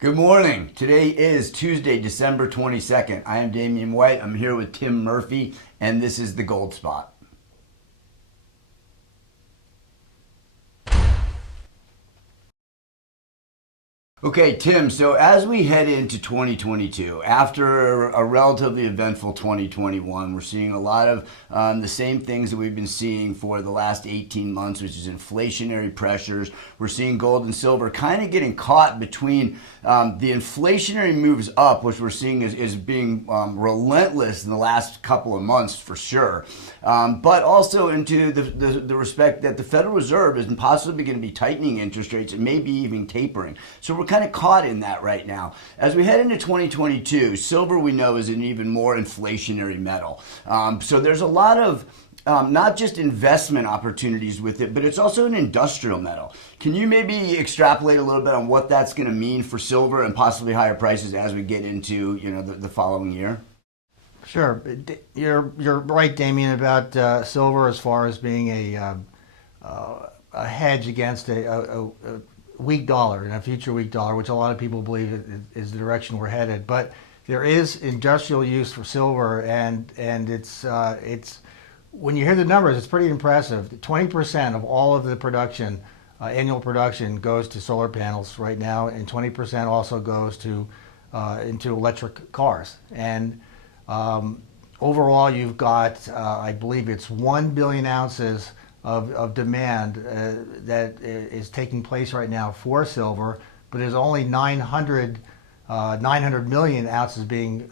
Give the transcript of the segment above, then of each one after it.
Good morning. Today is Tuesday, December 22nd. I am Damian White. I'm here with Tim Murphy, and this is the Gold Spot. Okay, Tim, so as we head into 2022, after a relatively eventful 2021, we're seeing a lot of the same things that we've been seeing for the last 18 months, which is inflationary pressures. We're seeing gold and silver kind of getting caught between the inflationary moves up, which we're seeing is being relentless in the last couple of months for sure, but also into the respect that the Federal Reserve is possibly going to be tightening interest rates and maybe even tapering. So we're kind of caught in that right now. As we head into 2022, silver we know is an even more inflationary metal. So there's a lot of not just investment opportunities with it, but it's also an industrial metal. Can you maybe extrapolate a little bit on what that's going to mean for silver and possibly higher prices as we get into the following year? Sure, you're right, Damian, about silver as far as being a hedge against a weak dollar and a future weak dollar, which a lot of people believe is the direction we're headed. But there is industrial use for silver, and it's when you hear the numbers, it's pretty impressive. 20% of all of the production, annual production, goes to solar panels right now, and 20% also goes to into electric cars. And overall, you've got, I believe it's 1 billion ounces of demand that is taking place right now for silver, but there's only 900 million ounces being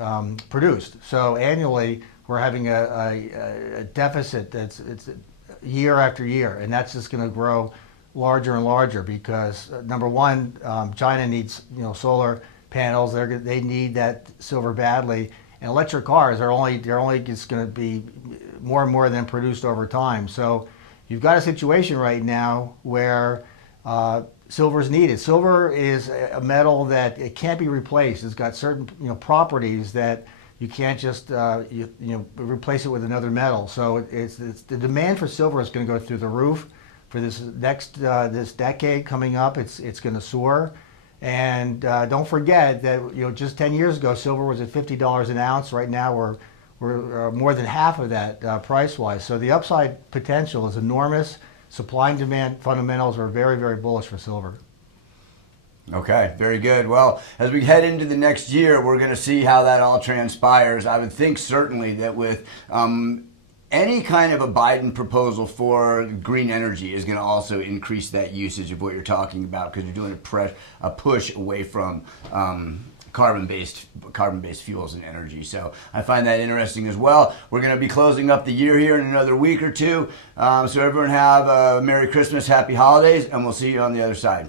produced. So annually, we're having a deficit it's year after year, and that's just going to grow larger and larger because number one, China needs solar panels. They need that silver badly. And electric cars they're only just going to be more and more of them produced over time. So you've got a situation right now where silver is needed. Silver is a metal that it can't be replaced. It's got certain properties that you can't just replace it with another metal. So it's the demand for silver is going to go through the roof for this this decade coming up. It's going to soar. And don't forget that just 10 years ago, silver was at $50 an ounce. Right now, we're more than half of that price-wise. So the upside potential is enormous. Supply and demand fundamentals are very, very bullish for silver. Okay, very good. Well, as we head into the next year, we're going to see how that all transpires. I would think certainly that with any kind of a Biden proposal for green energy is going to also increase that usage of what you're talking about because you're doing a push away from carbon-based fuels and energy. So I find that interesting as well. We're going to be closing up the year here in another week or two. So everyone have a Merry Christmas, Happy Holidays, and we'll see you on the other side.